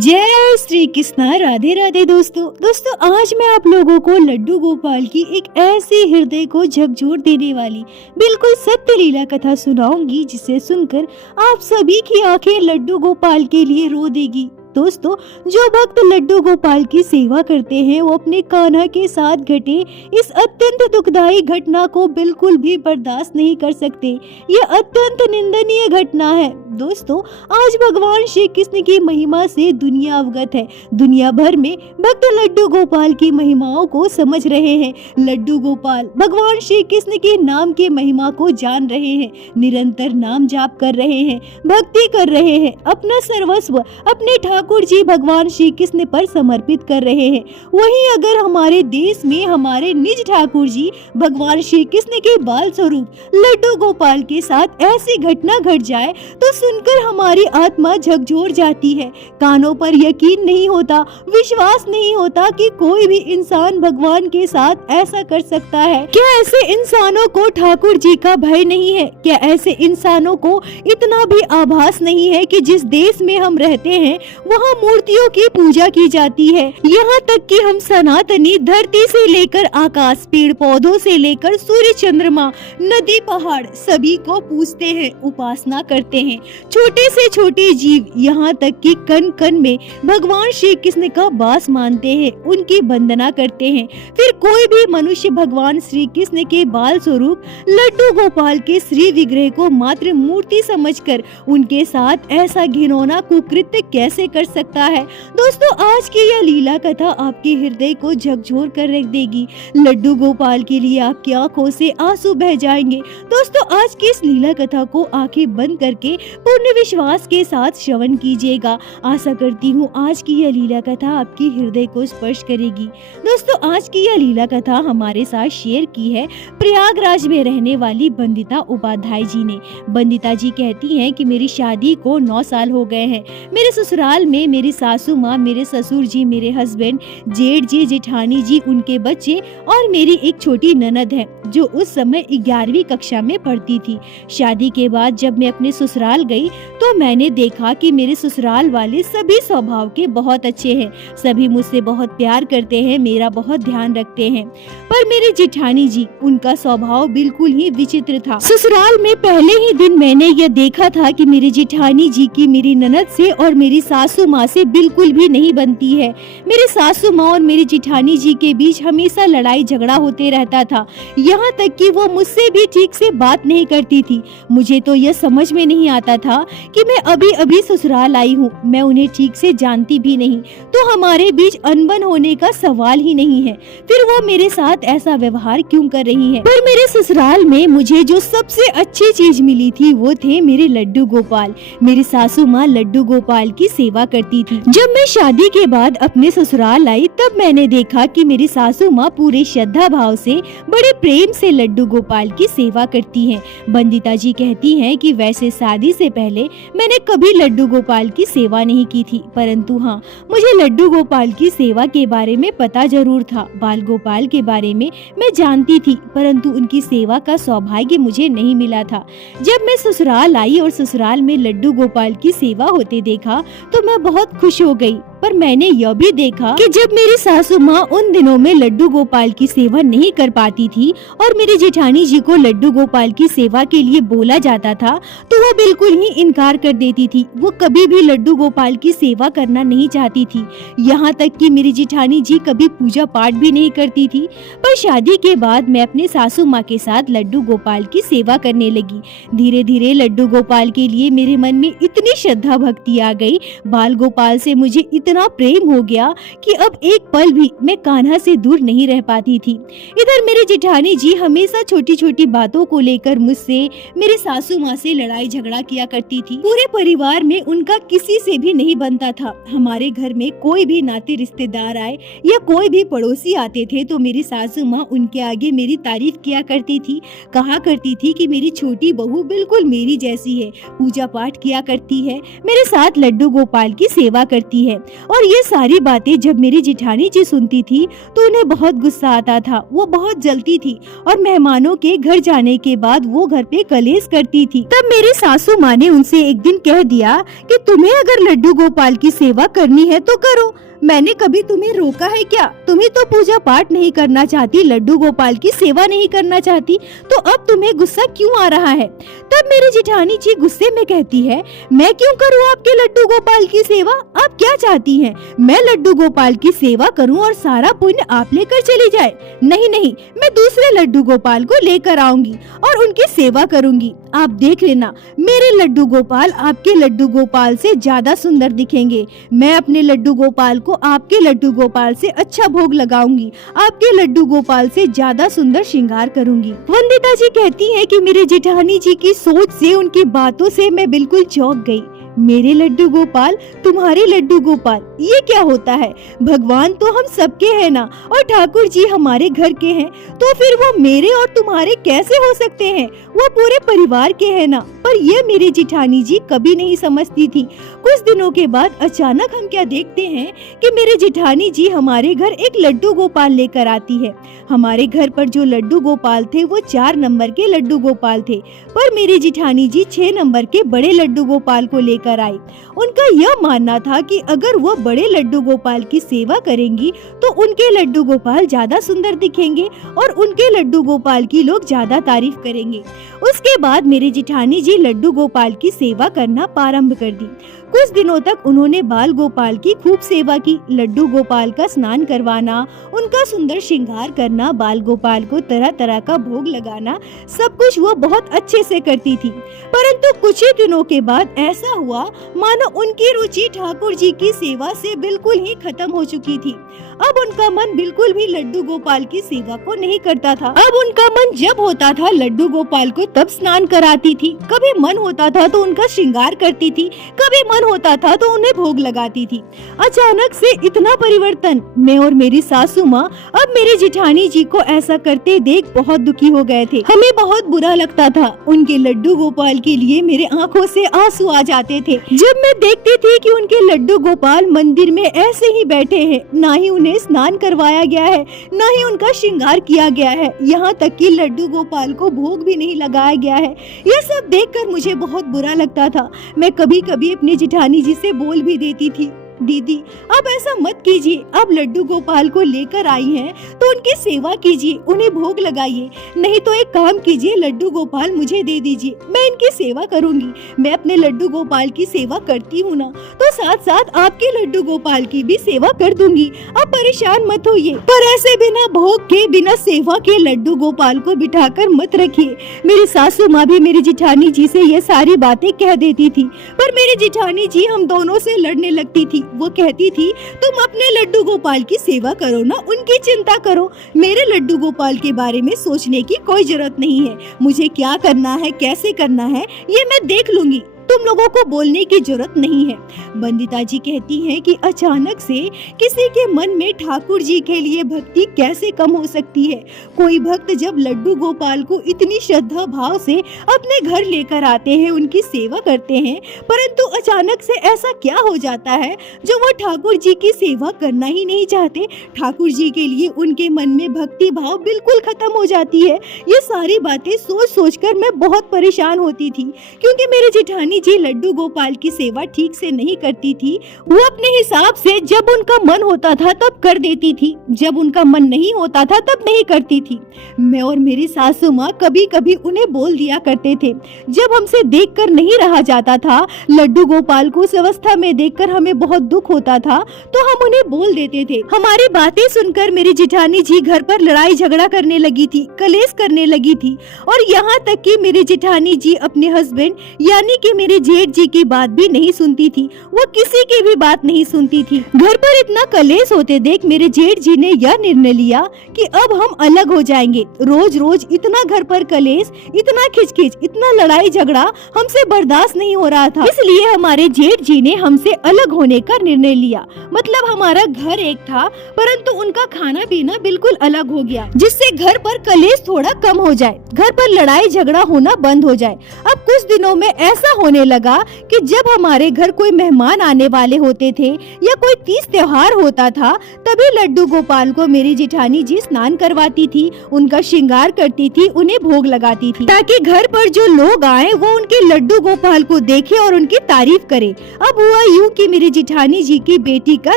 जय श्री कृष्णा। राधे राधे दोस्तों आज मैं आप लोगों को लड्डू गोपाल की एक ऐसी हृदय को झकझोर देने वाली बिल्कुल सत्य लीला कथा सुनाऊंगी जिसे सुनकर आप सभी की आंखें लड्डू गोपाल के लिए रो देगी। दोस्तों, जो भक्त लड्डू गोपाल की सेवा करते हैं वो अपने कान्हा के साथ घटे इस अत्यंत दुखदायी घटना को बिल्कुल भी बर्दाश्त नहीं कर सकते। ये अत्यंत निंदनीय घटना है। दोस्तों, आज भगवान श्री कृष्ण की महिमा से दुनिया अवगत है। दुनिया भर में भक्त लड्डू गोपाल की महिमाओं को समझ रहे हैं। लड्डू गोपाल भगवान श्री कृष्ण के नाम के महिमा को जान रहे हैं, निरंतर नाम जाप कर रहे हैं, भक्ति कर रहे हैं, अपना सर्वस्व अपने ठाकुर जी भगवान श्री कृष्ण पर समर्पित कर रहे हैं। वहीं अगर हमारे देश में हमारे निज ठाकुर जी भगवान श्री कृष्ण के बाल स्वरूप लड्डू गोपाल के साथ ऐसी घटना घट जाए तो सुनकर हमारी आत्मा झकझोर जाती है। कानों पर यकीन नहीं होता, विश्वास नहीं होता कि कोई भी इंसान भगवान के साथ ऐसा कर सकता है। क्या ऐसे इंसानों को ठाकुर जी का भय नहीं है? क्या ऐसे इंसानों को इतना भी आभास नहीं है कि जिस देश में हम रहते हैं वहाँ मूर्तियों की पूजा की जाती है। यहाँ तक कि हम सनातनी धरती से लेकर आकाश, पेड़ पौधों से लेकर सूर्य चंद्रमा, नदी पहाड़ सभी को पूजते हैं, उपासना करते हैं। छोटे से छोटे जीव यहाँ तक कि कण कण में भगवान श्री कृष्ण का वास मानते हैं, उनकी वंदना करते हैं। फिर कोई भी मनुष्य भगवान श्री कृष्ण के बाल स्वरूप लड्डू गोपाल के श्री विग्रह को मात्र मूर्ति समझकर उनके साथ ऐसा घिनौना कुकृत्य कैसे कर सकता है? दोस्तों, आज की यह लीला कथा आपके हृदय को झकझोर कर रख देगी। लड्डू गोपाल के लिए आपकी आंखों से आंसू बह जाएंगे। दोस्तों, आज की इस लीला कथा को आंखें बंद करके पूर्ण विश्वास के साथ श्रवण कीजिएगा। आशा करती हूँ आज की यह लीला कथा आपके हृदय को स्पर्श करेगी। दोस्तों, आज की यह लीला कथा हमारे साथ शेयर की है प्रयागराज में रहने वाली बंदिता उपाध्याय जी ने। बंदिता जी कहती हैं कि मेरी शादी को 9 साल हो गए हैं। मेरे ससुराल में मेरी सासू माँ, मेरे ससुर जी, मेरे हस्बैंड, जेठ जी, जेठानी जी, उनके बच्चे और मेरी एक छोटी ननद है जो उस समय 11वीं कक्षा में पढ़ती थी। शादी के बाद जब मैं अपने ससुराल गई तो मैंने देखा कि मेरे ससुराल वाले सभी स्वभाव के बहुत अच्छे हैं, सभी मुझसे बहुत प्यार करते हैं, मेरा बहुत ध्यान रखते हैं। पर मेरे जेठानी जी, उनका स्वभाव बिल्कुल ही विचित्र था। ससुराल में पहले ही दिन मैंने यह देखा था कि मेरी जेठानी जी की मेरी ननद से और मेरी सासू माँ से बिल्कुल भी नहीं बनती है। मेरे सासू माँ और मेरी जेठानी जी के बीच हमेशा लड़ाई झगड़ा होते रहता था, यहाँ तक कि वो मुझसे भी ठीक से बात नहीं करती थी। मुझे तो यह समझ में नहीं आता था कि मैं अभी अभी ससुराल आई हूँ, मैं उन्हें ठीक से जानती भी नहीं, तो हमारे बीच अनबन होने का सवाल ही नहीं है। फिर वो मेरे साथ ऐसा व्यवहार क्यों कर रही है? पर मेरे ससुराल में मुझे जो सबसे अच्छी चीज मिली थी वो थे मेरे लड्डू गोपाल। मेरी सासू माँ लड्डू गोपाल की सेवा करती थी। जब मैं शादी के बाद अपने ससुराल आई तब मैंने देखा कि मेरी सासू माँ पूरे श्रद्धा भाव से बड़े प्रेम से लड्डू गोपाल की सेवा करती हैं। बंदिता जी कहती हैं कि वैसे शादी से पहले मैंने कभी लड्डू गोपाल की सेवा नहीं की थी, परंतु हाँ, मुझे लड्डू गोपाल की सेवा के बारे में पता जरूर था। बाल गोपाल के बारे में मैं जानती थी, परंतु उनकी सेवा का सौभाग्य मुझे नहीं मिला था। जब मैं ससुराल आई और ससुराल में लड्डू गोपाल की सेवा होते देखा तो मैं बहुत खुश हो गई। पर मैंने यह भी देखा कि जब मेरी सासू माँ उन दिनों में लड्डू गोपाल की सेवा नहीं कर पाती थी और मेरी जेठानी जी को लड्डू गोपाल की सेवा के लिए बोला जाता था तो वो बिल्कुल ही इनकार कर देती थी। वो कभी भी लड्डू गोपाल की सेवा करना नहीं चाहती थी। यहाँ तक कि मेरी जेठानी जी कभी पूजा पाठ भी नहीं करती थी। पर शादी के बाद मैं अपने सासू माँ के साथ लड्डू गोपाल की सेवा करने लगी। धीरे धीरे लड्डू गोपाल के लिए मेरे मन में इतनी श्रद्धा भक्ति आ गई, बाल गोपाल से मुझे इतना प्रेम हो गया कि अब एक पल भी मैं कान्हा से दूर नहीं रह पाती थी। इधर मेरी जेठानी जी हमेशा छोटी छोटी बातों को लेकर मुझसे, मेरे सासू माँ से लड़ाई झगड़ा किया करती थी। पूरे परिवार में उनका किसी से भी नहीं बनता था। हमारे घर में कोई भी नाते रिश्तेदार आए या कोई भी पड़ोसी आते थे तो मेरी सासू माँ उनके आगे मेरी तारीफ किया करती थी, कहा करती थी कि मेरी छोटी बहू बिल्कुल मेरी जैसी है, पूजा पाठ किया करती है, मेरे साथ लड्डू गोपाल की सेवा करती है। और ये सारी बातें जब मेरी जेठानी जी सुनती थी तो उन्हें बहुत गुस्सा आता था। वो बहुत जलती थी और मेहमानों के घर जाने के बाद वो घर पे कलेश करती थी। तब मेरी सासू माँ ने उनसे एक दिन कह दिया कि तुम्हें अगर लड्डू गोपाल की सेवा करनी है तो करो, मैंने कभी तुम्हें रोका है क्या? तुम्हें तो पूजा पाठ नहीं करना चाहती, लड्डू गोपाल की सेवा नहीं करना चाहती, तो अब तुम्हें गुस्सा क्यों आ रहा है? तब मेरी जेठानी जी गुस्से में कहती है, मैं क्यों करूँ आपके लड्डू गोपाल की सेवा? आप क्या चाहती हैं? मैं लड्डू गोपाल की सेवा करूँ और सारा पुण्य आप लेकर चली जाए? नहीं नहीं, मैं दूसरे लड्डू गोपाल को लेकर आऊंगी और उनकी सेवा करूंगी। आप देख लेना, मेरे लड्डू गोपाल आपके लड्डू गोपाल से ज्यादा सुंदर दिखेंगे। मैं अपने लड्डू गोपाल को आपके लड्डू गोपाल से अच्छा भोग लगाऊंगी, आपके लड्डू गोपाल से ज्यादा सुंदर श्रृंगार करूंगी। वंदिता जी कहती हैं कि मेरे जेठानी जी की सोच से, उनकी बातों से मैं बिल्कुल चौंक गई। मेरे लड्डू गोपाल, तुम्हारे लड्डू गोपाल, ये क्या होता है? भगवान तो हम सबके हैं ना, और ठाकुर जी हमारे घर के हैं, तो फिर वो मेरे और तुम्हारे कैसे हो सकते हैं? वो पूरे परिवार के हैं ना। पर ये मेरी जेठानी जी कभी नहीं समझती थी। कुछ दिनों के बाद अचानक हम क्या देखते हैं कि मेरे जेठानी जी हमारे घर एक लड्डू गोपाल लेकर आती है। हमारे घर पर जो लड्डू गोपाल थे वो 4 नंबर के लड्डू गोपाल थे, पर मेरी जेठानी जी 6 नंबर के बड़े लड्डू गोपाल को लेकर आई। उनका यह मानना था कि अगर वो बड़े लड्डू गोपाल की सेवा करेंगी तो उनके लड्डू गोपाल ज्यादा सुंदर दिखेंगे और उनके लड्डू गोपाल की लोग ज्यादा तारीफ करेंगे। उसके बाद मेरी जेठानी जी लड्डू गोपाल की सेवा करना प्रारंभ कर दी। कुछ दिनों तक उन्होंने बाल गोपाल की खूब सेवा की। लड्डू गोपाल का स्नान करवाना, उनका सुंदर श्रृंगार करना, बाल गोपाल को तरह तरह का भोग लगाना, सब कुछ वो बहुत अच्छे से करती थी। परंतु कुछ ही दिनों के बाद ऐसा हुआ मानो उनकी रुचि ठाकुर जी की सेवा से बिल्कुल ही खत्म हो चुकी थी। अब उनका मन बिल्कुल भी लड्डू गोपाल की सेवा को नहीं करता था। अब उनका मन जब होता था लड्डू गोपाल को तब स्नान कराती थी, कभी मन होता था तो उनका श्रृंगार करती थी, कभी मन होता था तो उन्हें भोग लगाती थी। अचानक से इतना परिवर्तन! मैं और मेरी सासू माँ अब मेरी जेठानी जी को ऐसा करते देख बहुत दुखी हो गए थे। हमें बहुत बुरा लगता था। उनके लड्डू गोपाल के लिए मेरे आंखों से आंसू आ जाते थे जब मैं देखती थी कि उनके लड्डू गोपाल मंदिर में ऐसे ही बैठे हैं, ना ही उन्हें स्नान करवाया गया है, ना ही उनका श्रृंगार किया गया है, यहाँ तक कि लड्डू गोपाल को भोग भी नहीं लगाया गया है। यह सब देखकर मुझे बहुत बुरा लगता था। मैं कभी कभी अपनी जेठानी जी से बोल भी देती थी, दीदी अब ऐसा मत कीजिए, अब लड्डू गोपाल को लेकर आई हैं तो उनकी सेवा कीजिए, उन्हें भोग लगाइए, नहीं तो एक काम कीजिए, लड्डू गोपाल मुझे दे दीजिए, मैं इनकी सेवा करूंगी। मैं अपने लड्डू गोपाल की सेवा करती हूँ ना, तो साथ साथ आपके लड्डू गोपाल की भी सेवा कर दूंगी, अब परेशान मत होइए। पर ऐसे बिना भोग के, बिना सेवा के लड्डू गोपाल को बिठाकर मत रखिए। मेरी सासू माँ भी मेरी जेठानी जी से ये सारी बातें कह देती थी, पर मेरी जेठानी जी हम दोनों से लड़ने लगती थी। वो कहती थी, तुम अपने लड्डू गोपाल की सेवा करो ना, उनकी चिंता करो, मेरे लड्डू गोपाल के बारे में सोचने की कोई जरूरत नहीं है। मुझे क्या करना है, कैसे करना है, ये मैं देख लूंगी, तुम लोगों को बोलने की जरूरत नहीं है। वंदिता जी कहती हैं कि अचानक से किसी के मन में ठाकुर जी के लिए भक्ति कैसे कम हो सकती है। कोई भक्त जब लड्डू गोपाल को इतनी श्रद्धा भाव से अपने घर लेकर आते हैं, उनकी सेवा करते हैं, परंतु अचानक से ऐसा क्या हो जाता है जो वो ठाकुर जी की सेवा करना ही नहीं चाहते। ठाकुर जी के लिए उनके मन में भक्ति भाव बिल्कुल खत्म हो जाती है। ये सारी बातें सोच सोच कर मैं बहुत परेशान होती थी, क्योंकि मेरी जेठानी जी लड्डू गोपाल की सेवा ठीक से नहीं करती थी। वो अपने हिसाब से जब उनका मन होता था तब कर देती थी, जब उनका मन नहीं होता था तब नहीं करती थी। मैं और मेरी सासू माँ कभी कभी उन्हें बोल दिया करते थे। जब हमसे देखकर नहीं रहा जाता था, लड्डू गोपाल को उस अवस्था में देखकर हमें बहुत दुख होता था, तो हम उन्हें बोल देते थे। हमारी बातें सुनकर मेरी जेठानी जी घर पर लड़ाई झगड़ा करने लगी थी, कलेश करने लगी थी, और यहाँ तक कि मेरी जेठानी जी अपने हस्बैंड यानी कि मेरे जेठ जी की बात भी नहीं सुनती थी। वो किसी की भी बात नहीं सुनती थी। घर पर इतना कलेश होते देख मेरे जेठ जी ने यह निर्णय लिया कि अब हम अलग हो जाएंगे। रोज रोज इतना घर पर कलेश, इतना खिचखिच, इतना लड़ाई झगड़ा हमसे बर्दाश्त नहीं हो रहा था। इसलिए हमारे जेठ जी ने हमसे अलग होने का निर्णय लिया। मतलब हमारा घर एक था, परंतु उनका खाना पीना बिल्कुल अलग हो गया, जिससे घर पर कलेश थोड़ा कम हो जाए, घर पर लड़ाई झगड़ा होना बंद हो जाए। अब कुछ दिनों में ऐसा होने कहने लगा कि जब हमारे घर कोई मेहमान आने वाले होते थे या कोई तीज त्योहार होता था, तभी लड्डू गोपाल को मेरी जेठानी जी स्नान करवाती थी, उनका श्रृंगार करती थी, उन्हें भोग लगाती थी, ताकि घर पर जो लोग आए वो उनके लड्डू गोपाल को देखे और उनकी तारीफ करे। अब हुआ यूँ कि मेरी जेठानी जी की बेटी का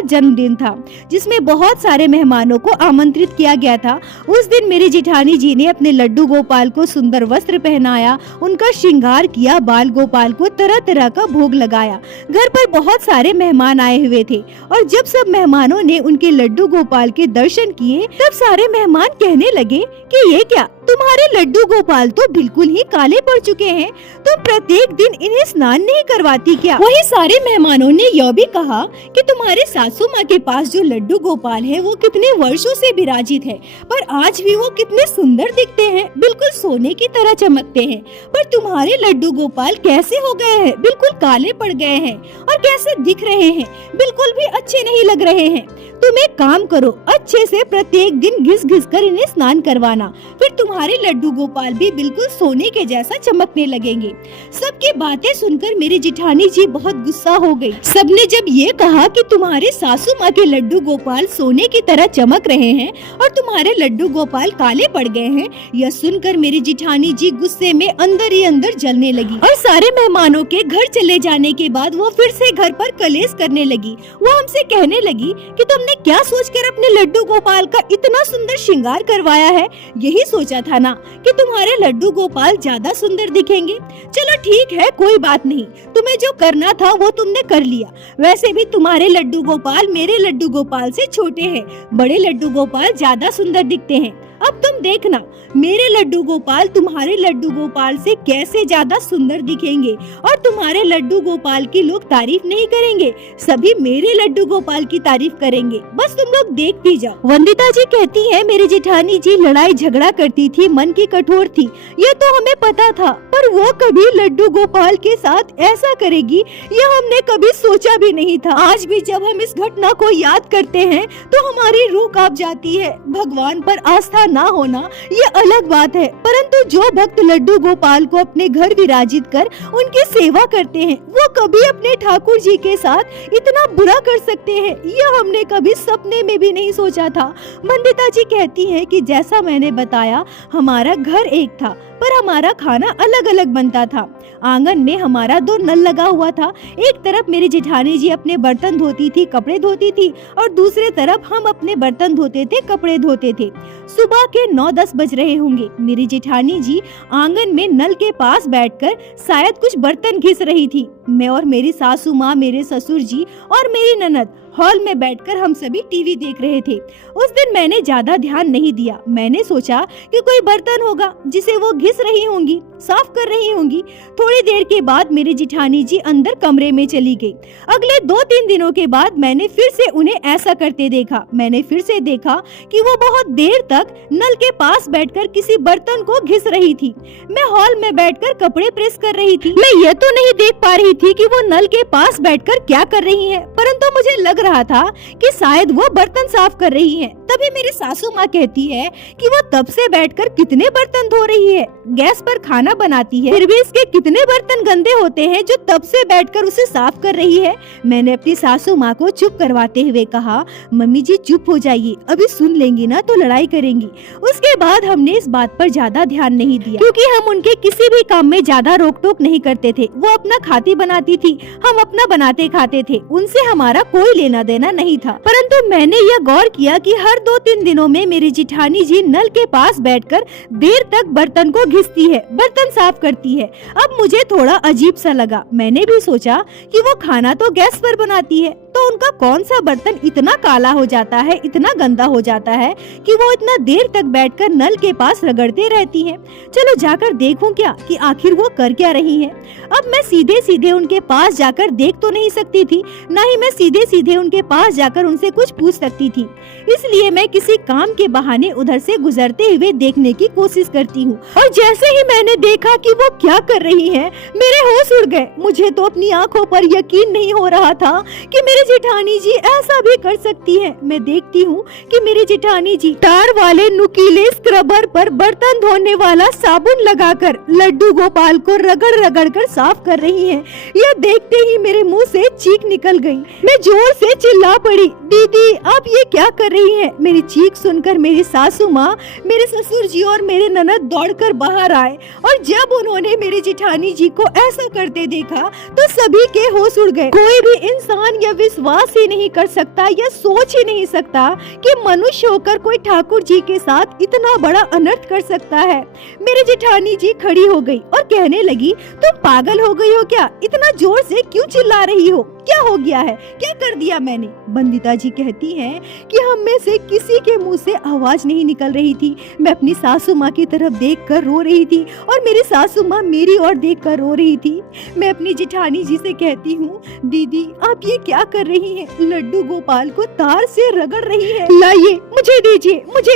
जन्मदिन था, जिसमें बहुत सारे मेहमानों को आमंत्रित किया गया था। उस दिन मेरी जेठानी जी ने अपने लड्डू गोपाल को सुंदर वस्त्र पहनाया, उनका श्रृंगार किया, बाल गोपाल को तरह तरह का भोग लगाया। घर पर बहुत सारे मेहमान आए हुए थे और जब सब मेहमानों ने उनके लड्डू गोपाल के दर्शन किए, तब सारे मेहमान कहने लगे कि ये क्या, तुम्हारे लड्डू गोपाल तो बिल्कुल ही काले पड़ चुके हैं, तुम प्रत्येक दिन इन्हें स्नान नहीं करवाती क्या? वही सारे मेहमानों ने यह भी कहा कि तुम्हारे सासू माँ के पास जो लड्डू गोपाल है वो कितने वर्षों से विराजित है, पर आज भी वो कितने सुंदर दिखते हैं, बिल्कुल सोने की तरह चमकते हैं। पर तुम्हारे लड्डू गोपाल कैसे हो गए हैं, बिल्कुल काले पड़ गए हैं और कैसे दिख रहे हैं, बिल्कुल भी अच्छे नहीं लग रहे हैं। तुम एक काम करो, अच्छे से प्रत्येक दिन घिस घिस कर इन्हें स्नान करवाना, फिर तुम्हारे लड्डू गोपाल भी बिल्कुल सोने के जैसा चमकने लगेंगे। सबकी बातें सुनकर मेरी जेठानी जी बहुत गुस्सा हो गई। सबने जब ये कहा कि तुम्हारे सासू माँ के लड्डू गोपाल सोने की तरह चमक रहे हैं और तुम्हारे लड्डू गोपाल काले पड़ गए हैं, यह सुनकर मेरी जेठानी जी गुस्से में अंदर ही अंदर जलने लगी और सारे मेहमानों के घर चले जाने के बाद वो फिर से घर पर कलेश करने लगी। वो हमसे कहने लगी कि तुमने क्या सोचकर अपने लड्डू गोपाल का इतना सुंदर श्रृंगार करवाया है? यही सोचा था ना कि तुम्हारे लड्डू गोपाल ज्यादा सुंदर दिखेंगे। चलो ठीक है, कोई बात नहीं, तुम्हें जो करना था वो तुमने कर लिया। वैसे भी तुम्हारे लड्डू गोपाल मेरे लड्डू गोपाल से छोटे हैं, बड़े लड्डू गोपाल ज्यादा सुंदर दिखते हैं। अब तुम देखना, मेरे लड्डू गोपाल तुम्हारे लड्डू गोपाल से कैसे ज्यादा सुंदर दिखेंगे और तुम्हारे लड्डू गोपाल की लोग तारीफ नहीं करेंगे, सभी मेरे लड्डू गोपाल की तारीफ करेंगे। बस तुम लोग देखती जाओ। वंदिता जी कहती है, मेरी जेठानी जी लड़ाई झगड़ा करती थी, मन की कठोर थी, ये तो हमें पता था, पर वो कभी लड्डू गोपाल के साथ ऐसा करेगी यह हमने कभी सोचा भी नहीं था। आज भी जब हम इस घटना को याद करते हैं तो हमारी रूह कांप जाती है। भगवान पर आस्था ना होना ये अलग बात है, परंतु जो भक्त लड्डू गोपाल को अपने घर विराजित कर उनकी सेवा करते हैं, वो कभी अपने ठाकुर जी के साथ इतना बुरा कर सकते हैं, यह हमने कभी सपने में भी नहीं सोचा था। वंदिता जी कहती है कि जैसा मैंने बताया, हमारा घर एक था पर हमारा खाना अलग अलग बनता था। आंगन में हमारा 2 नल लगा हुआ था। एक तरफ मेरी जेठानी जी अपने बर्तन धोती थी, कपड़े धोती थी और दूसरे तरफ हम अपने बर्तन धोते थे, कपड़े धोते थे। सुबह के 9-10 बज रहे होंगे। मेरी जेठानी जी आंगन में नल के पास बैठकर शायद कुछ बर्तन घिस रही थी। मैं और मेरी सासू माँ, मेरे ससुर जी और मेरी ननद हॉल में बैठकर हम सभी टीवी देख रहे थे। उस दिन मैंने ज्यादा ध्यान नहीं दिया। मैंने सोचा कि कोई बर्तन होगा जिसे वो घिस रही होंगी, साफ कर रही होंगी। थोड़ी देर के बाद मेरी जेठानी जी अंदर कमरे में चली गई। अगले 2-3 दिनों के बाद मैंने फिर से उन्हें ऐसा करते देखा। मैंने फिर से देखा कि वो बहुत देर तक नल के पास बैठकर किसी बर्तन को घिस रही थी। मैं हॉल में बैठकर कपड़े प्रेस कर रही थी। मैं ये तो नहीं देख पा रही थी कि वो नल के पास बैठकर क्या कर रही है, परंतु मुझे लग रहा था कि शायद वो बर्तन साफ कर रही है। तभी मेरी सासू माँ कहती है कि वो तब से बैठकर कितने बर्तन धो रही है, गैस पर खाना बनाती है, फिर भी इसके कितने बर्तन गंदे होते हैं जो तब से बैठकर उसे साफ कर रही है। मैंने अपनी सासू माँ को चुप करवाते हुए कहा, मम्मी जी चुप हो जाइए, अभी सुन लेंगी ना तो लड़ाई करेंगी। उसके बाद हमने इस बात पर ज्यादा ध्यान नहीं दिया, क्योंकि हम उनके किसी भी काम में ज्यादा रोक टोक नहीं करते थे। वो अपना खाती बनाती थी, हम अपना बनाते खाते थे, उनसे हमारा कोई लेना देना नहीं था। परंतु मैंने यह गौर किया कि हर 2-3 दिनों में मेरी जेठानी जी नल के पास बैठकर देर तक बर्तन को घिसती है, बर्तन साफ करती है। अब मुझे थोड़ा अजीब सा लगा। मैंने भी सोचा कि वो खाना तो गैस पर बनाती है, तो उनका कौन सा बर्तन इतना काला हो जाता है, इतना गंदा हो जाता है कि वो इतना देर तक बैठकर नल के पास रगड़ते रहती है। चलो जाकर देखूं क्या कि आखिर वो कर क्या रही है। अब मैं सीधे सीधे उनके पास जाकर देख तो नहीं सकती थी, न ही मैं सीधे सीधे उनके पास जाकर उनसे कुछ पूछ सकती थी। इसलिए मैं किसी काम के बहाने उधर से गुजरते हुए देखने की कोशिश करती हूँ। और जैसे ही मैंने देखा कि वो क्या कर रही है, मेरे होश उड़ गए। मुझे तो अपनी आंखों पर यकीन नहीं हो रहा था कि मेरी जेठानी जी ऐसा भी कर सकती है। मैं देखती हूँ कि मेरी जेठानी जी तार वाले नुकीले स्क्रबर पर बर्तन धोने वाला साबुन लगाकर लड्डू गोपाल को रगड़ रगड़ कर साफ कर रही हैं। यह देखते ही मेरे मुंह से चीख निकल गई। मैं जोर से चिल्ला पड़ी, दीदी आप ये क्या कर रही हैं? मेरी चीख सुनकर मेरी सासू माँ, मेरे ससुर जी और मेरे ननद दौड़कर बाहर आए और जब उन्होंने मेरी जेठानी जी को ऐसा करते देखा तो सभी के होश उड़ गए। कोई भी इंसान यह विश्वास ही नहीं कर सकता या सोच ही नहीं सकता कि मनुष्य होकर कोई ठाकुर जी के साथ इतना बड़ा अनर्थ कर सकता है। मेरी जेठानी जी खड़ी हो गई और कहने लगी, तुम पागल हो गई हो क्या? इतना जोर से क्यों चिल्ला रही हो? क्या हो गया है? क्या कर दिया मैंने? बंदिता जी कहती हैं कि हम में से किसी के मुंह से आवाज नहीं निकल रही थी। मैं अपनी सासू माँ की तरफ देखकर रो रही थी और मेरी सासू माँ मेरी ओर देखकर रो रही थी। मैं अपनी जेठानी जी से कहती हूँ, दीदी आप ये क्या कर रही हैं? लड्डू गोपाल को तार से रगड़ रही है। लाइए मुझे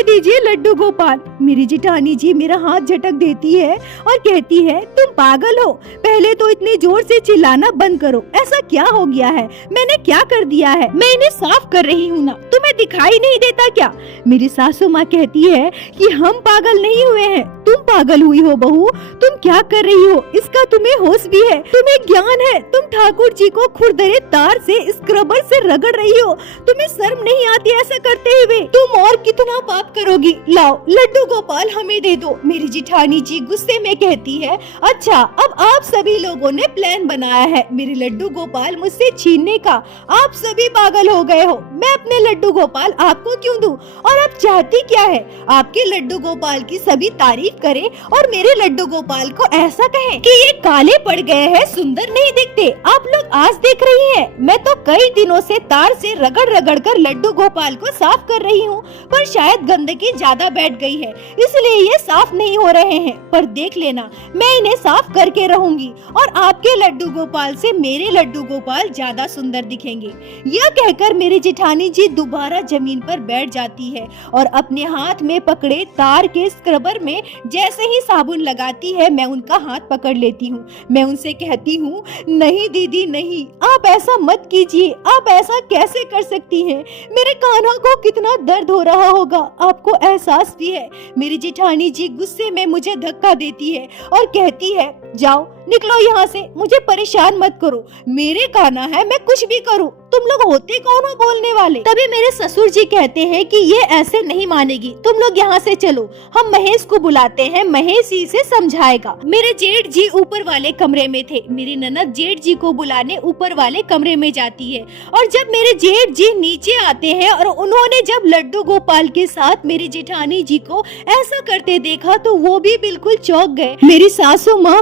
दीजिए लड्डू गोपाल। मेरी जेठानी जी मेरा हाथ झटक देती है और कहती है, तुम पागल हो? पहले तो इतने जोर से चिल्लाना बंद करो। ऐसा क्या हो गया है? मैंने क्या कर दिया है? मैं इन्हें साफ कर रही हूँ ना, तुम्हें दिखाई नहीं देता क्या? मेरी सासू माँ कहती है कि हम पागल नहीं हुए हैं, तुम पागल हुई हो बहू। तुम क्या कर रही हो? इसका तुम्हें होश भी है, तुम्हें ज्ञान है। तुम ठाकुर जी को खुरदरे तार से स्क्रबर से रगड़ रही हो। तुम्हें शर्म नहीं आती ऐसा करते हुए? तुम और कितना पाप करोगी? लाओ लड्डू गोपाल हमें दे दो। मेरी जेठानी जी गुस्से में कहती है, अच्छा अब आप सभी लोगों ने प्लान बनाया है मेरे लड्डू गोपाल मुझसे छीनने का। आप सभी पागल हो गए हो। मैं अपने लड्डू गोपाल आपको क्यों दूं? और आप चाहती क्या है? आपके लड्डू गोपाल की सभी तारीफ करे और मेरे लड्डू गोपाल को ऐसा कहे कि ये काले पड़ गए हैं, सुंदर नहीं दिखते। आप लोग आज देख रही हैं, मैं तो कई दिनों से तार से रगड़ रगड़ कर लड्डू गोपाल को साफ कर रही हूँ, पर शायद गंदगी ज्यादा बैठ गई है इसलिए ये साफ नहीं हो रहे हैं। पर देख लेना, मैं इन्हें साफ करके रहूंगी और आपके लड्डू गोपाल से मेरे लड्डू गोपाल ज्यादा सुंदर दिखेंगे। यह कहकर मेरी जेठानी जी दोबारा जमीन पर बैठ जाती है और अपने हाथ में पकड़े तार के स्क्रबर में जैसे ही साबुन लगाती है मैं उनका हाथ पकड़ लेती हूँ। मैं उनसे कहती हूँ, नहीं दीदी नहीं, आप ऐसा मत कीजिए। आप ऐसा कैसे कर सकती हैं? मेरे कान्हा को कितना दर्द हो रहा होगा, आपको एहसास भी है। मेरी जेठानी जी गुस्से में मुझे धक्का देती है और कहती है, जाओ निकलो यहाँ से, मुझे परेशान मत करो। मेरे कान्हा है, मैं कुछ भी करूँ। तुम लोग होते कौन हो बोलने वाले? तभी मेरे ससुर जी कहते हैं कि ये ऐसे नहीं मानेगी, तुम लोग यहाँ से चलो, हम महेश को बुलाते हैं, महेश ही से समझाएगा। मेरे जेठ जी ऊपर वाले कमरे में थे। मेरी ननद जेठ जी को बुलाने ऊपर वाले कमरे में जाती है और जब मेरे जेठ जी नीचे आते हैं और उन्होंने जब लड्डू गोपाल के साथ मेरी जेठानी जी को ऐसा करते देखा तो वो भी बिल्कुल चौंक गए। मेरी सासू माँ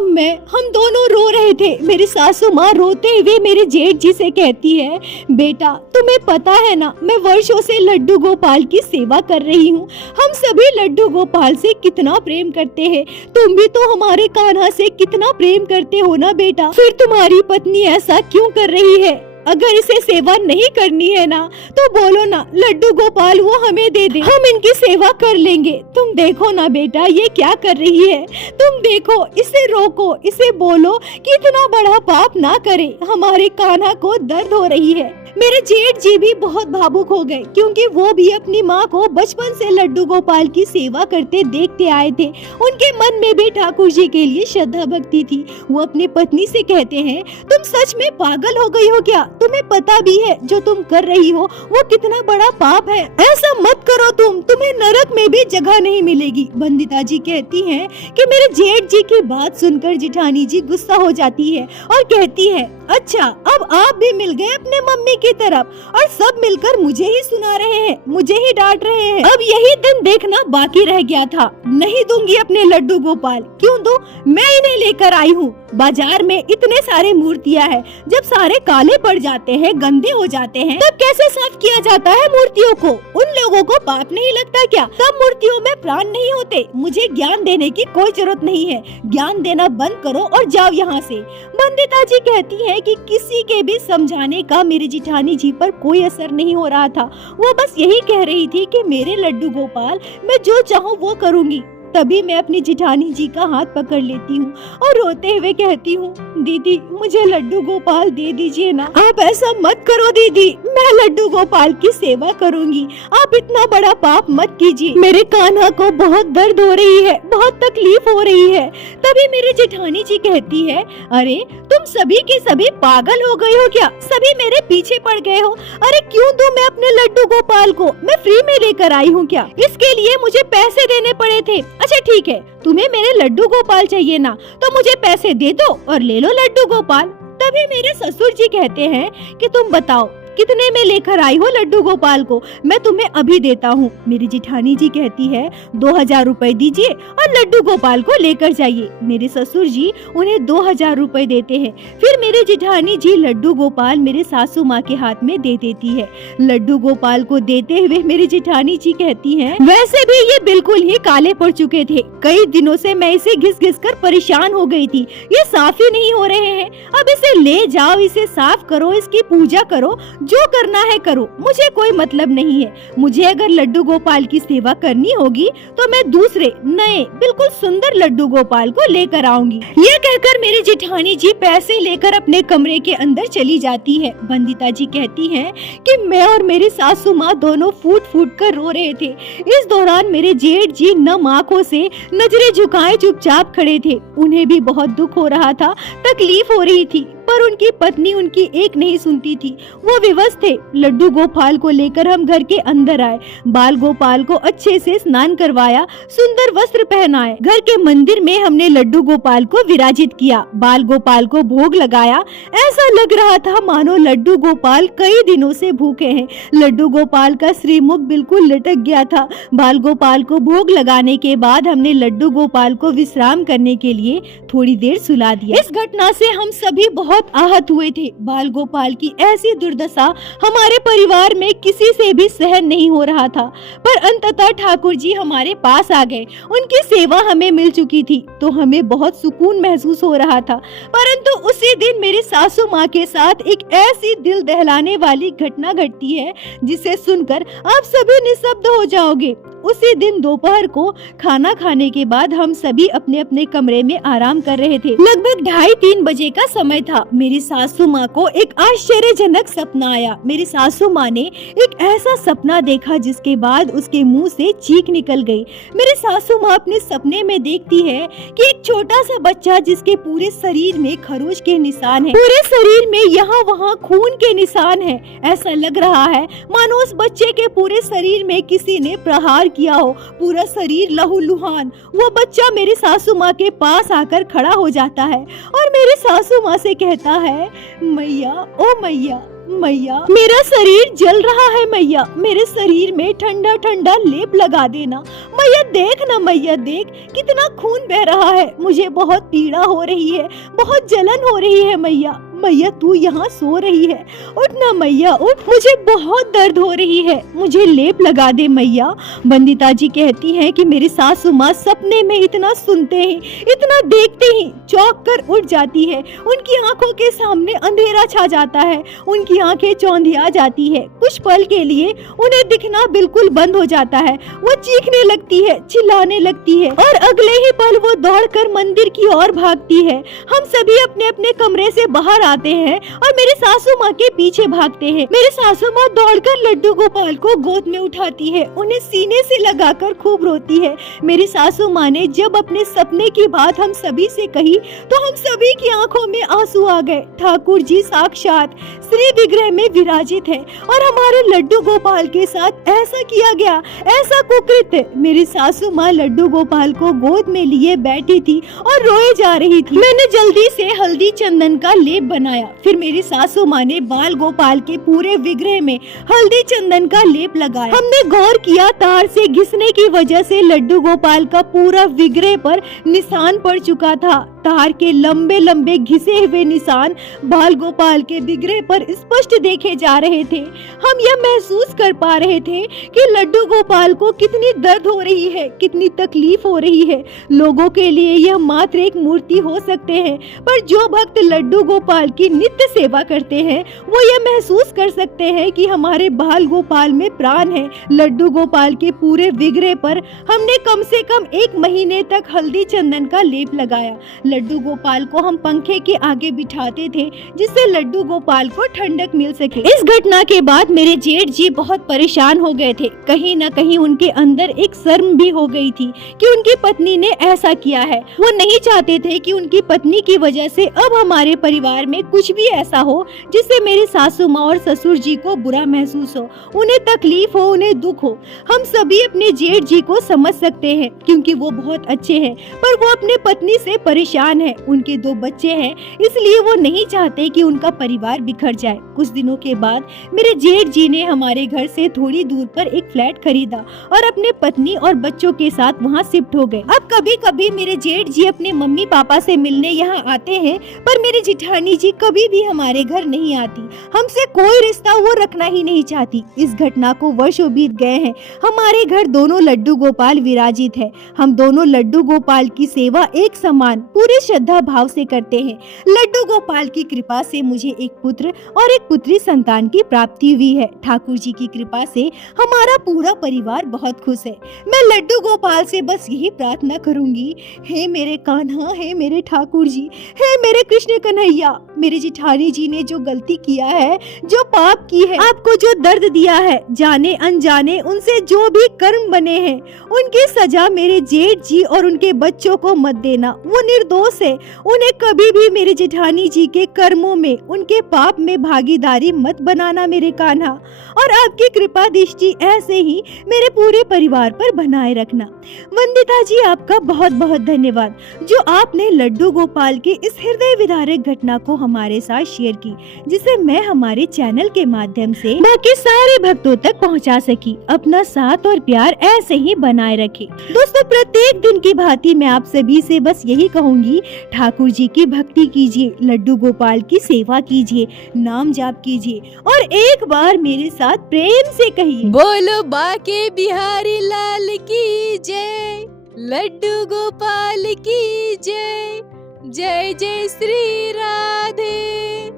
हम दोनों रो रहे थे। मेरी सासू माँ रोते हुए मेरे जेठ जी से कहती है, बेटा तुम्हें पता है ना, मैं वर्षों से लड्डू गोपाल की सेवा कर रही हूँ। हम सभी लड्डू गोपाल से कितना प्रेम करते हैं। तुम भी तो हमारे कान्हा से कितना प्रेम करते हो ना बेटा, फिर तुम्हारी पत्नी ऐसा क्यों कर रही है? अगर इसे सेवा नहीं करनी है ना तो बोलो ना, लड्डू गोपाल वो हमें दे दे, हम इनकी सेवा कर लेंगे। तुम देखो ना बेटा ये क्या कर रही है, तुम देखो, इसे रोको, इसे बोलो कि इतना बड़ा पाप ना करे, हमारे कान्हा को दर्द हो रही है। मेरे जेठ जी भी बहुत भावुक हो गए क्योंकि वो भी अपनी माँ को बचपन से लड्डू गोपाल की सेवा करते देखते आए थे। उनके मन में भी ठाकुर जी के लिए श्रद्धा भक्ति थी। वो अपनी पत्नी से कहते हैं, तुम सच में पागल हो गई हो क्या? तुम्हें पता भी है जो तुम कर रही हो वो कितना बड़ा पाप है। ऐसा मत करो, तुम्हें नरक में भी जगह नहीं मिलेगी। बंदिता जी कहती हैं कि मेरे जेठ जी की बात सुनकर जेठानी जी गुस्सा हो जाती है और कहती है, अच्छा अब आप भी मिल गए अपने मम्मी की तरफ और सब मिलकर मुझे ही सुना रहे हैं, मुझे ही डांट रहे हैं। अब यही दिन देखना बाकी रह गया था। नहीं दूंगी अपने लड्डू गोपाल। क्यों दूं? मैं इन्हें लेकर आई हूँ। बाजार में इतने सारे मूर्तियाँ हैं, जब सारे काले पड़ जाते हैं, गंदे हो जाते हैं, तब कैसे साफ किया जाता है मूर्तियों को? उन लोगों को पाप नहीं लगता क्या? तब मूर्तियों में प्राण नहीं होते? मुझे ज्ञान देने की कोई जरूरत नहीं है। ज्ञान देना बंद करो और जाओ यहाँ से। बंदिता जी कहती है कि किसी के भी समझाने का मेरी जेठानी जी पर कोई असर नहीं हो रहा था। वो बस यही कह रही थी कि मेरे लड्डू गोपाल, मैं जो चाहूँ वो करूँगी। तभी मैं अपनी जेठानी जी का हाथ पकड़ लेती हूँ और रोते हुए कहती हूँ, दीदी मुझे लड्डू गोपाल दे दीजिए ना। आप ऐसा मत करो दीदी, मैं लड्डू गोपाल की सेवा करूँगी, आप इतना बड़ा पाप मत कीजिए। मेरे कान्हा को बहुत दर्द हो रही है, बहुत तकलीफ हो रही है। तभी मेरी जेठानी जी कहती है, अरे तुम सभी के सभी पागल हो गए हो क्या? सभी मेरे पीछे पड़ गए हो? अरे क्यों दूं मैं अपने लड्डू गोपाल को? मैं फ्री में लेकर आई हूँ क्या? इसके लिए मुझे पैसे देने पड़े थे। अच्छा ठीक है, तुम्हें मेरे लड्डू गोपाल चाहिए ना, तो मुझे पैसे दे दो और ले लो लड्डू गोपाल। तभी मेरे ससुर जी कहते हैं कि तुम बताओ कितने में लेकर आई हो लड्डू गोपाल को, मैं तुम्हें अभी देता हूँ। मेरी जेठानी जी कहती है 2000 रुपए दीजिए और लड्डू गोपाल को लेकर जाइए। मेरे ससुर जी उन्हें 2000 रुपए देते हैं। फिर मेरी जेठानी जी लड्डू गोपाल मेरे सासू माँ के हाथ में दे देती है। लड्डू गोपाल को देते हुए मेरी जेठानी जी कहती है, वैसे भी ये बिल्कुल ही काले पड़ चुके थे, कई दिनों से मैं इसे घिस घिस कर परेशान हो गई थी, ये साफ ही नहीं हो रहे हैं। अब इसे ले जाओ, इसे साफ करो, इसकी पूजा करो, जो करना है करो, मुझे कोई मतलब नहीं है। मुझे अगर लड्डू गोपाल की सेवा करनी होगी तो मैं दूसरे नए बिल्कुल सुंदर लड्डू गोपाल को लेकर आऊंगी। यह कहकर मेरी जेठानी जी पैसे लेकर अपने कमरे के अंदर चली जाती है। वंदिता जी कहती हैं कि मैं और मेरी सासू माँ दोनों फूट फूट कर रो रहे थे। इस दौरान मेरे जेठ जी नम आंखों से नजरें झुकाए चुपचाप खड़े थे। उन्हें भी बहुत दुख हो रहा था, तकलीफ हो रही थी, पर उनकी पत्नी उनकी एक नहीं सुनती थी। वो विवश थे। लड्डू गोपाल को लेकर हम घर के अंदर आए। बाल गोपाल को अच्छे से स्नान करवाया, सुंदर वस्त्र पहनाए। घर के मंदिर में हमने लड्डू गोपाल को विराजित किया, बाल गोपाल को भोग लगाया। ऐसा लग रहा था मानो लड्डू गोपाल कई दिनों से भूखे हैं। लड्डू गोपाल का श्रीमुख बिल्कुल लटक गया था। बाल गोपाल को भोग लगाने के बाद हमने लड्डू गोपाल को विश्राम करने के लिए थोड़ी देर सुला दिया। इस घटना से हम सभी बहुत आहत हुए थे। बाल गोपाल की ऐसी दुर्दशा हमारे परिवार में किसी से भी सहन नहीं हो रहा था, पर अंततः ठाकुर जी हमारे पास आ गए। उनकी सेवा हमें मिल चुकी थी तो हमें बहुत सुकून महसूस हो रहा था। परंतु उसी दिन मेरी सासू माँ के साथ एक ऐसी दिल दहलाने वाली घटना घटती है जिसे सुनकर आप सभी निशब्द हो जाओगे। उसी दिन दोपहर को खाना खाने के बाद हम सभी अपने अपने कमरे में आराम कर रहे थे। लगभग 2:30-3 बजे का समय था। मेरी सासू माँ को एक आश्चर्यजनक सपना आया। मेरी सासू माँ ने एक ऐसा सपना देखा जिसके बाद उसके मुंह से चीख निकल गई। मेरी सासू माँ अपने सपने में देखती है कि एक छोटा सा बच्चा जिसके पूरे शरीर में खरोच के निशान है, पूरे शरीर में यहाँ वहाँ खून के निशान है। ऐसा लग रहा है मानो उस बच्चे के पूरे शरीर में किसी ने प्रहार किया हो, पूरा शरीर लहूलुहान। वो बच्चा मेरी सासू माँ के पास आकर खड़ा हो जाता है और मेरी सासू माँ से कहता है, मैया ओ मैया, मैया मेरा शरीर जल रहा है, मैया मेरे शरीर में ठंडा ठंडा लेप लगा देना। मैया देख ना, मैया देख कितना खून बह रहा है, मुझे बहुत पीड़ा हो रही है, बहुत जलन हो रही है। मैया मैया तू यहाँ सो रही है, उठ ना मैया उठ, मुझे बहुत दर्द हो रही है, मुझे लेप लगा दे मैया। वंदिता जी कहती हैं कि मेरी सासू माँ सपने में इतना सुनते ही, इतना देखते ही चौंक कर उठ जाती है। उनकी आंखों के सामने अंधेरा छा जाता है, उनकी आंखें चौंधिया जाती है। कुछ पल के लिए उन्हें दिखना बिल्कुल बंद हो जाता है। वो चीखने लगती है, चिल्लाने लगती है और अगले ही पल वो दौड़कर मंदिर की ओर भागती है। हम सभी अपने अपने कमरे से बाहर आते हैं और मेरे सासू माँ के पीछे भागते हैं। मेरे सासू माँ दौड़कर लड्डू गोपाल को गोद में उठाती है, उन्हें सीने से लगाकर खूब रोती है। मेरी सासू माँ ने जब अपने सपने की बात हम सभी से कही तो हम सभी की आंखों में आंसू आ गए। ठाकुर जी साक्षात श्री विग्रह में विराजित है और हमारे लड्डू गोपाल के साथ ऐसा किया गया, ऐसा कुकृत्य। मेरी सासू माँ लड्डू गोपाल को गोद में लिए बैठी थी और रोए जा रही थी। मैंने जल्दी से हल्दी चंदन का लेप बनाया। फिर मेरी सासू माँ ने बाल गोपाल के पूरे विग्रह में हल्दी चंदन का लेप लगाया। हमने गौर किया तार से घिसने की वजह से लड्डू गोपाल का पूरा विग्रह पर निशान पड़ चुका था। तार के लंबे लंबे घिसे हुए निशान बाल गोपाल के बिगड़े पर स्पष्ट देखे जा रहे थे। हम यह महसूस कर पा रहे थे कि लड्डू गोपाल को कितनी दर्द हो रही है, कितनी तकलीफ हो रही है। लोगों के लिए यह मात्र एक मूर्ति हो सकते हैं, पर जो भक्त लड्डू गोपाल की नित्य सेवा करते हैं वो यह महसूस कर सकते हैं कि हमारे बाल गोपाल में प्राण है। लड्डू गोपाल के पूरे बिगड़े पर हमने कम से कम 1 महीने तक हल्दी चंदन का लेप लगाया। लड्डू गोपाल को हम पंखे के आगे बिठाते थे जिससे लड्डू गोपाल को ठंडक मिल सके। इस घटना के बाद मेरे जेठ जी बहुत परेशान हो गए थे। कहीं न कहीं उनके अंदर एक शर्म भी हो गई थी कि उनकी पत्नी ने ऐसा किया है। वो नहीं चाहते थे कि उनकी पत्नी की वजह से अब हमारे परिवार में कुछ भी ऐसा हो जिससे मेरी सासू माँ और ससुर जी को बुरा महसूस हो, उन्हें तकलीफ हो, उन्हें दुख हो। हम सभी अपने जेठ जी को समझ सकते हैं क्योंकि वो बहुत अच्छे हैं, पर वो अपने पत्नी से परेशान है। उनके 2 बच्चे हैं, इसलिए वो नहीं चाहते कि उनका परिवार बिखर जाए। कुछ दिनों के बाद मेरे जेठ जी ने हमारे घर से थोड़ी दूर पर एक फ्लैट खरीदा और अपने पत्नी और बच्चों के साथ वहाँ शिफ्ट हो गए। अब कभी कभी मेरे जेठ जी अपने मम्मी पापा से मिलने यहाँ आते हैं, पर मेरी जिठानी जी कभी भी हमारे घर नहीं आती। हमसे कोई रिश्ता वो रखना ही नहीं चाहती। इस घटना को वर्षों बीत गए हैं। हमारे घर दोनों लड्डू गोपाल विराजित है। हम दोनों लड्डू गोपाल की सेवा एक समान पूरी श्रद्धा भाव से करते हैं। लड्डू गोपाल की कृपा से मुझे एक पुत्र और एक पुत्री संतान की प्राप्ति हुई है। ठाकुर जी की कृपा से हमारा पूरा परिवार बहुत खुश है। मैं लड्डू गोपाल से बस यही प्रार्थना करूंगी, हे मेरे कान्हा, हे मेरे ठाकुर जी, हे मेरे कृष्ण कन्हैया, मेरी जिठानी जी ने जो गलती किया है, जो पाप की है, आपको जो दर्द दिया है, जाने अनजाने उनसे जो भी कर्म बने हैं, उनकी सजा मेरे जेठ जी और उनके बच्चों को मत देना। वो निर्दोष है, उन्हें कभी भी मेरी जिठानी जी के कर्मों में, उनके पाप में भागीदारी मत बनाना मेरे कान्हा। और आपकी कृपा दृष्टि ऐसे ही मेरे पूरे परिवार पर बनाए रखना। वंदिता जी, आपका बहुत बहुत धन्यवाद जो आपने लड्डू गोपाल की इस हृदय विदारक घटना को हमारे साथ शेयर की, जिसे मैं हमारे चैनल के माध्यम से बाकी सारे भक्तों तक पहुंचा सकी। अपना साथ और प्यार ऐसे ही बनाए रखें। दोस्तों, प्रत्येक दिन की भांति मैं आप सभी से बस यही कहूंगी, ठाकुर जी की भक्ति कीजिए, लड्डू गोपाल की सेवा कीजिए, नाम जाप कीजिए और एक बार मेरे साथ प्रेम से कहिए, बोलो बाके बिहारी लाल की जय, लड्डू गोपाल की जय, जय जय श्री राधे।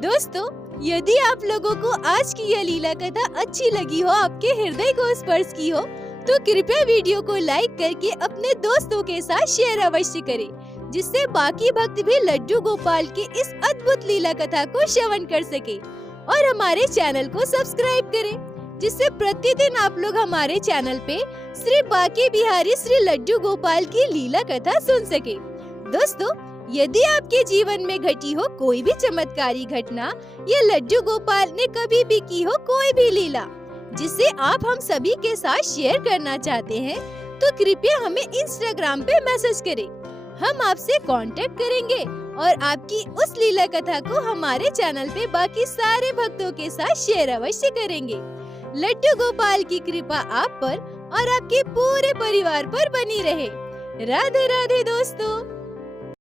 दोस्तों, यदि आप लोगों को आज की यह लीला कथा अच्छी लगी हो, आपके हृदय को स्पर्श की हो, तो कृपया वीडियो को लाइक करके अपने दोस्तों के साथ शेयर अवश्य करें, जिससे बाकी भक्त भी लड्डू गोपाल की इस अद्भुत लीला कथा को श्रवण कर सके। और हमारे चैनल को सब्सक्राइब करें, जिससे प्रतिदिन आप लोग हमारे चैनल पे श्री बाके बिहारी श्री लड्डू गोपाल की लीला कथा सुन सके। दोस्तों, यदि आपके जीवन में घटी हो कोई भी चमत्कारी घटना या लड्डू गोपाल ने कभी भी की हो कोई भी लीला जिसे आप हम सभी के साथ शेयर करना चाहते हैं, तो कृपया हमें इंस्टाग्राम पे मैसेज करें। हम आपसे कांटेक्ट करेंगे और आपकी उस लीला कथा को हमारे चैनल पे बाकी सारे भक्तों के साथ शेयर अवश्य करेंगे। लड्डू गोपाल की कृपा आप पर और आपके पूरे परिवार पर बनी रहे। राधे राधे दोस्तों।